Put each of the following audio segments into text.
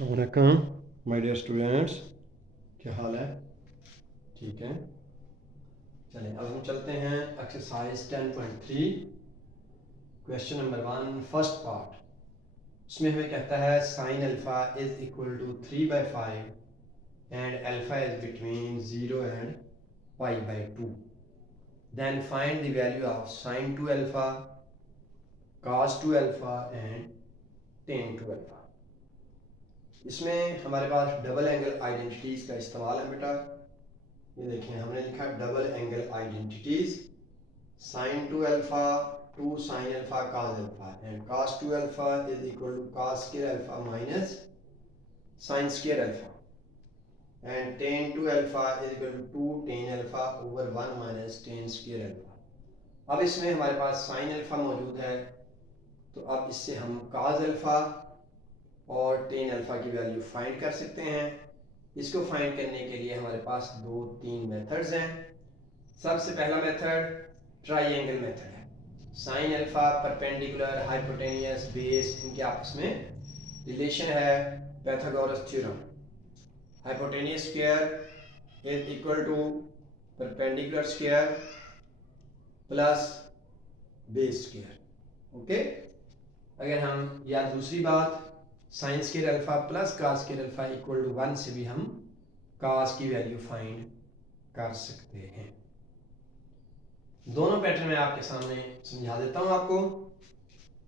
अस्सलाम वालेकुम my dear students, क्या हाल है? ठीक है। चलें अब हम चलते हैं exercise 10.3 question number 1 first part. इसमें हमें कहता है sine alpha is equal to 3/5 and alpha is between 0 and π/2। Then find the value of sine 2 alpha, cos 2 alpha and tan 2 alpha. इसमें हमारे पास डबल एंगल आइडेंटिटीज का इस्तेमाल है बेटा। ये देखें, हमने लिखा double angle identities sine 2 alpha two sine alpha cos alpha and cos 2 alpha is equal to cos square alpha minus sine square alpha and tan 2 alpha is equal to 2 tan alpha over 1 minus tan square alpha. अब इसमें हमारे पास sine alpha मौजूद है, तो अब इससे हम cos अल्फा और tan अल्फा की वैल्यू फाइंड कर सकते हैं। इसको फाइंड करने के लिए हमारे पास 2-3 मेथड्स हैं। सबसे पहला मेथड ट्राइंगल मेथड है। Sine alpha perpendicular hypotenuse base, इनके आपस में रिलेशन है Pythagoras theorem. Hypotenuse square is equal to perpendicular square plus base square. Okay, अगर हम या दूसरी बात sine square alpha plus cos square alpha equal to 1 से भी हम cos की वैल्यू फाइंड कर सकते हैं। दोनों पैटर्न मैं आपके सामने समझा देता हूं आपको।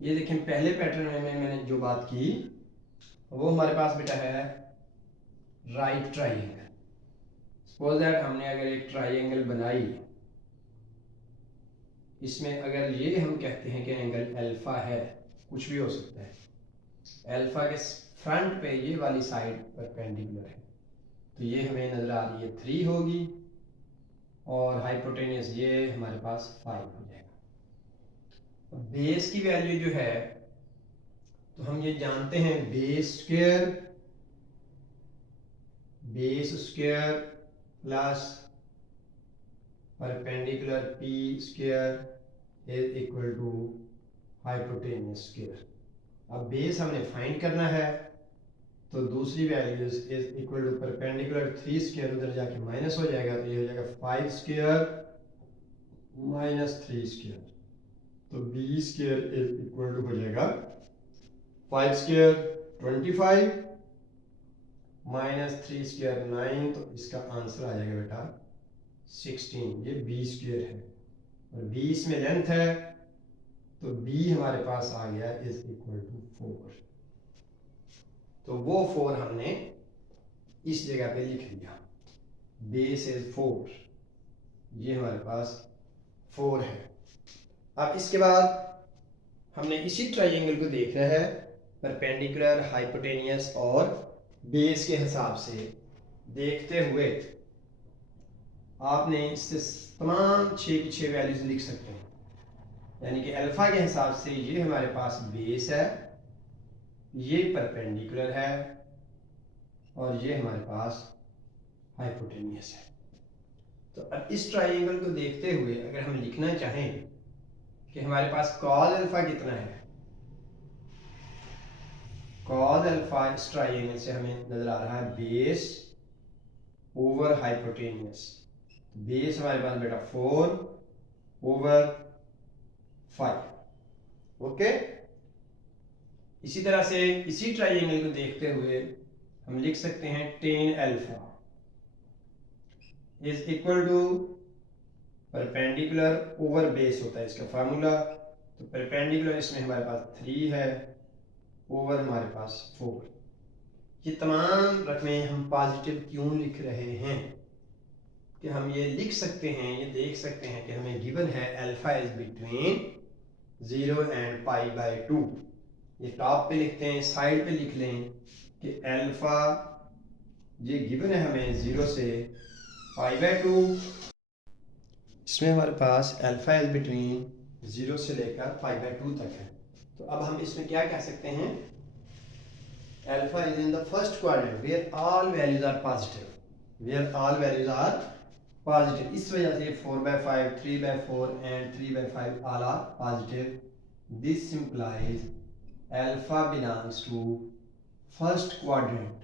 ये देखें, पहले पैटर्न में मैंने जो बात की वो हमारे पास बेटा है राइट ट्राइंगल। सपोज दैट हमने अगर एक ट्राइंगल बनाई, इसमें अगर ये हम कहते हैं कि एंगल अल्फा है, कुछ भी हो सकता है, अल्फा के फ्रंट पे ये वाली साइड परपेंडिकुलर है, तो ये हमें नजर आ रही है 3 होगी और हाइपोटेनियस ये हमारे पास 5 हो जाएगा। बेस की वैल्यू जो है, तो हम ये जानते हैं base square plus perpendicular P square is equal to hypotenuse square. अब बेस हमने फाइंड करना है, तो दूसरी values is equal to perpendicular 3 square उधर जाके माइनस हो जाएगा, तो ये हो जाएगा 5 स्क्वायर माइनस 3 स्क्वायर, तो b square is equal to हो जाएगा 5 स्क्वायर 25 माइनस 3 स्क्वायर 9, तो इसका आंसर आ जाएगा बेटा 16। ये बी स्क्वायर है और 20 में लेंथ है, तो b हमारे पास आ गया इज इक्वल टू 4। तो वो 4 हमने इस जगह पे लिख लिया, बेस इज 4, ये हमारे पास 4 है। अब इसके बाद हमने इसी ट्राइंगल को देखना है परपेंडिकुलर हाइपोटेनियस और बेस के हिसाब से देखते हुए आपने इससे तमाम 6 की 6 वैल्यूज लिख सकते हैं। यानी कि अल्फा के हिसाब से ये हमारे पास बेस है, ये परपेंडिकुलर है और ये हमारे पास हाइपोटेनियस है। तो अब इस ट्राइंगल को देखते हुए अगर हम लिखना चाहें कि हमारे पास cos अल्फा कितना है, cos अल्फा इस ट्राइंगल से हमें नजर आ रहा है बेस ओवर हाइपोटेनियस। बेस हमारे पास बेटा 4 ओवर 5। ओके, इसी तरह से इसी ट्राइंगल को देखते हुए हम लिख सकते हैं tan alpha is equal to perpendicular over base होता है इसका फार्मूला, तो परपेंडिकुलर इसमें हमारे पास 3 है ओवर हमारे पास 4। ये तमाम रकमें हम पॉजिटिव क्यों लिख रहे हैं कि हम ये लिख सकते हैं, ये देख सकते हैं कि हमें गिवन है अल्फा इज बिटवीन 0 एंड π/2। ये टॉप पे लिखते हैं, साइड पे लिख लें कि अल्फा ये गिवन है हमें 0 से π/2। इसमें हमारे पास अल्फा इज बिटवीन 0 से लेकर π/2 तक है। तो अब हम इसमें क्या कह सकते हैं, alpha is in the first quadrant where all values are positive, इस वजह से 4/5 3/4 and 3/5 all are positive. This implies alpha belongs to first quadrant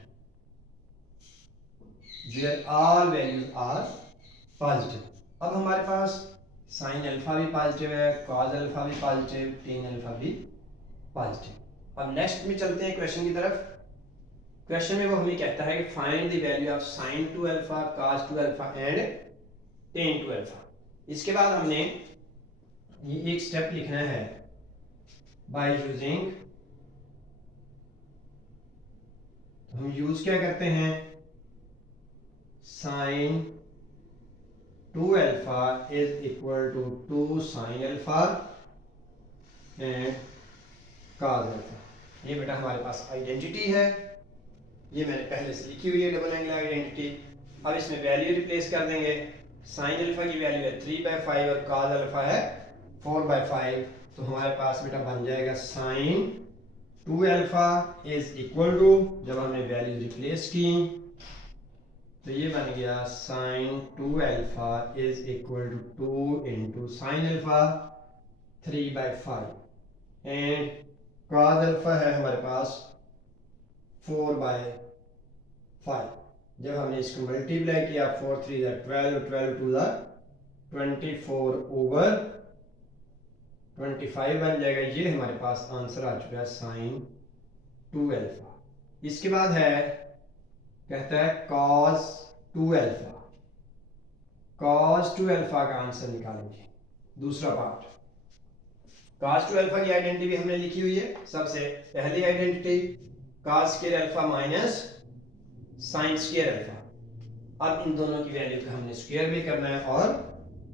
where all values are positive. अब हमारे पास साइन अल्फा भी पॉजिटिव है, कॉज अल्फा भी positive, tan alpha भी पॉजिटिव। अब नेक्स्ट में चलते हैं क्वेश्चन की तरफ। क्वेश्चन में वो हमें कहता है कि find the value of sine two alpha, cos two alpha and tan two alpha. इसके बाद हमने ये एक स्टेप लिखना है बाय यूजिंग, हम यूज क्या करते हैं, sine two alpha is equal to two sine alpha and cos alpha. ये बेटा हमारे पास आइडेंटिटी है, ये मैंने पहले से लिखी हुई है डबल एंगल आइडेंटिटी। अब इसमें वैल्यू रिप्लेस कर देंगे। साइन अल्फा की वैल्यू है 3/5 और कॉस अल्फा है 4/5, तो हमारे पास बेटा बन जाएगा sine two alpha is equal to, जब हमने वैल्यू रिप्लेस की तो ये बन गया sine two alpha is equal to 2 into sine alpha 3/5 and cos alpha है हमारे पास 4/5। जब हमने इसको मल्टीप्लाई किया 4 3 12, 12 2 24 ओवर 25 बन जाएगा। ये हमारे पास आंसर आ चुका है साइन टू अल्फा। इसके बाद है कहता है cos two alpha. Cos two alpha का आंसर निकालेंगे। दूसरा पार्ट, कॉस टू अल्फा की आइडेंटिटी भी हमने लिखी हुई है। सबसे पहली identity cos square alpha minus sine square alpha. अब इन दोनों की वैल्यू को हमने स्क्वायर भी करना है और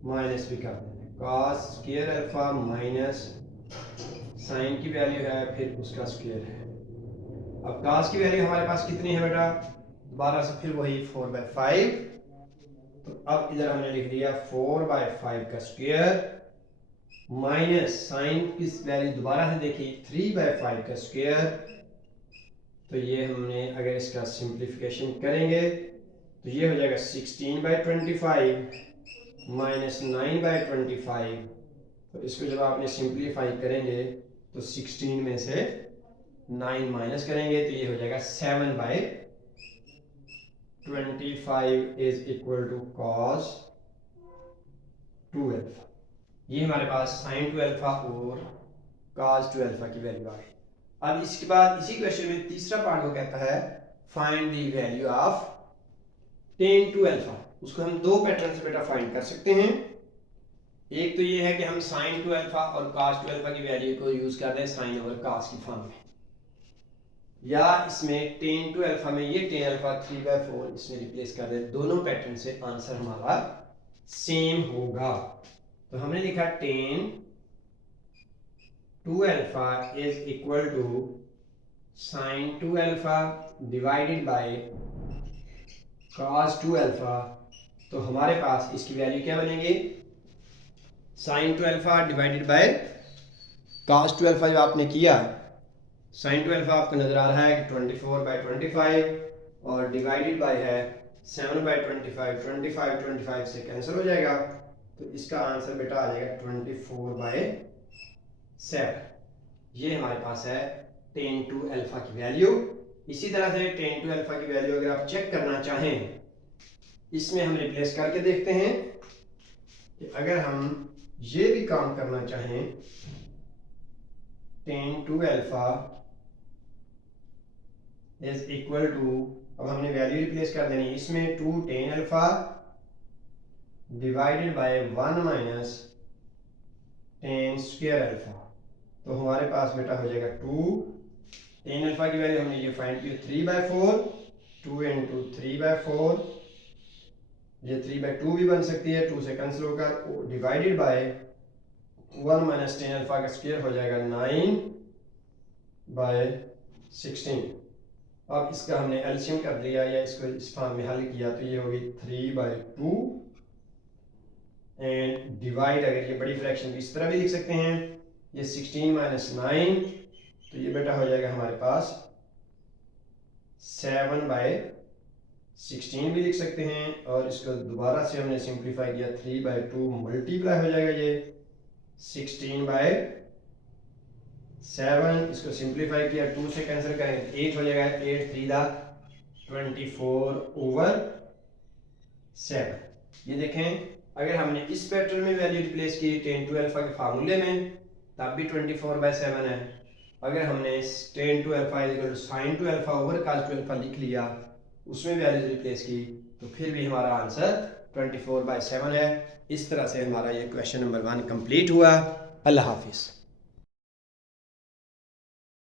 माइनस भी करना है। Cos square alpha minus sine की वैल्यू है फिर उसका स्क्वायर है। अब कॉस की वैल्यू हमारे पास कितनी है बेटा, दोबारा से फिर वही 4/5, तो अब इधर हमने लिख दिया 4/5 का स्क्वायर माइनस साइन की वैल्यू दोबारा से देखी 3/5 का स्क्वायर। तो ये हमने अगर इसका सिंप्लीफिकेशन करेंगे तो ये हो जाएगा 16/25 माइनस 9/25। तो इसको जब आपने सिंप्लीफाई करेंगे तो 16 में से 9 माइनस करेंगे तो ये हो जाएगा 7/25 is equal to cos two alpha. ये हमारे पास साइन टू अल्फा और कॉस टू अल्फा की वैल्यू आ गई। अब इसके बाद इसी क्वेश्चन में तीसरा पार्ट को कहता है find the value of tan two alpha. उसको हम दो पैटर्न से बेटा फाइंड कर सकते हैं। एक तो ये है कि हम साइन टू अल्फा और कॉस टू अल्फा की वैल्यू को यूज कर रहे हैं साइन ओवर कॉस की फॉर्म में, या इसमें टेन टू अल्फा में ये टेन अल्फा 3/4 इसमें रिप्लेस कर रहे हैं। दोनों पैटर्न से आंसर हमारा सेम होगा। तो हमने लिखा tan two alpha is equal to sine two alpha divided by cos two alpha. तो हमारे पास इसकी वैल्यू क्या बनेगी, sine two alpha divided by cos two alpha. जो आपने किया साइन टू अल्फा आपको नजर आ रहा है कि 24/25 और डिवाइडेड बाय है 7/25। 25 से कैंसिल हो जाएगा तो इसका आंसर बेटा आ जाएगा 24/7। ये हमारे पास है टेन टू अल्फा की वैल्यू। इसी तरह से टेन टू अल्फा की वैल्यू अगर आप चेक करना चाहें, इसमें हम रिप्लेस करके देखते हैं कि अगर हम ये भी काम करना चाहें, tan two alpha is equal to, अब हमने वैल्यू रिप्लेस कर देनी इसमें 2 tan alpha divided by 1 minus tan square alpha. तो हमारे पास बेटा हो जाएगा 2 टेन अल्फा की वैल्यू हमने ये फाइंड की 3/4, 2 इंटू 3/4, ये 3/2 भी बन सकती है, 2 से कैंसिल होकर, divided by 1 minus tan alpha का स्क्वायर हो जाएगा 9/16। अब इसका हमने एलसीएम कर लिया या इसको इस फॉर्म में हल किया तो ये होगी 3/2 एंड डिवाइड, अगर ये बड़ी फ्रैक्शन इस तरह भी लिख सकते हैं, ये 16 माइनस 9, तो ये बेटा हो जाएगा हमारे पास 7/16 भी लिख सकते हैं। और इसको दोबारा से हमने सिंप्लीफाई किया 3/2 मल्टीप्लाई हो जाएगा ये 16/2 7, इसको सिंप्लीफाई किया 2 से कैंसिल करेंगे 8 हो जाएगा, 8 3 दा 24/7। ये देखें अगर हमने इस पैटर्न में वैल्यू रिप्लेस की tan to अल्फा के फार्मूले में तब भी 24/7 है। अगर हमने tan to alpha sin to alpha over cos to alpha लिख लिया उसमें वैल्यू रिप्लेस की तो फिर भी हमारा आंसर 24/7 है। इस तरह से हमारा ये क्वेश्चन नंबर 1 कंप्लीट हुआ। अल्लाह हाफिज़।